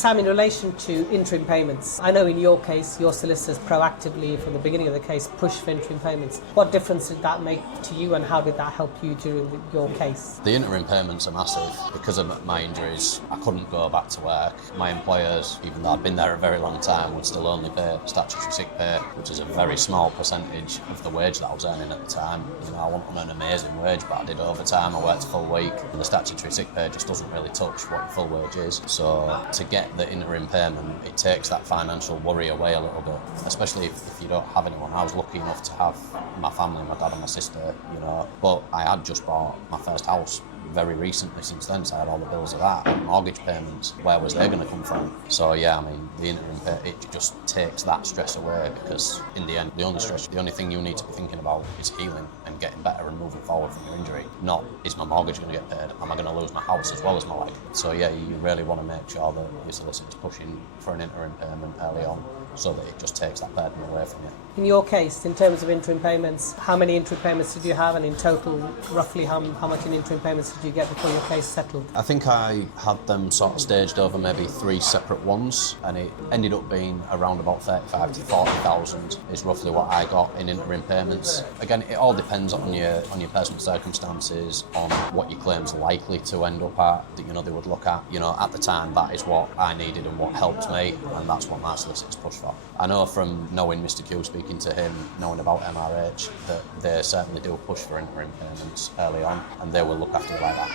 Sam, in relation to interim payments, I know in your case, your solicitors proactively from the beginning of the case pushed for interim payments. What difference did that make to you and how did that help you during your case? The interim payments are massive. Because of my injuries, I couldn't go back to work. My employers, even though I'd been there a very long time, would still only pay statutory sick pay, which is a very small percentage of the wage that I was earning at the time. You know, I wasn't on an amazing wage, but I did overtime, I worked a full week, and the statutory sick pay just doesn't really touch what the full wage is. So to get the interim payment, it takes that financial worry away a little bit, especially if you don't have anyone. I was lucky enough to have my family, my dad and my sister, you know, but I had just bought my first house very recently since then, so I had all the bills of that, and mortgage payments, where was they going to come from? So yeah, I mean, the interim pay, it just takes that stress away, because in the end, the only thing you need to be thinking about is healing and getting better and moving forward from your injury, not is my mortgage going to get paid, am I going to lose my house as well as my leg? So yeah, you really want to make sure that your solicitor's pushing for an interim payment early on, so that it just takes that burden away from you. In your case, in terms of interim payments, how many interim payments did you have, and in total, roughly how much in interim payments did you get before your case settled? I think I had them sort of staged over maybe 3 separate ones, and it ended up being around about 35 to 40,000 is roughly what I got in interim payments. Again, it all depends on your personal circumstances, on what your claim's likely to end up at, that you know they would look at. You know, at the time, that is what I needed and what helped me, and that's what my solicitors pushed for. I know from knowing Mr. Q, speaking to him, knowing about MRH, that they certainly do push for interim payments early on, and they will look after you like that.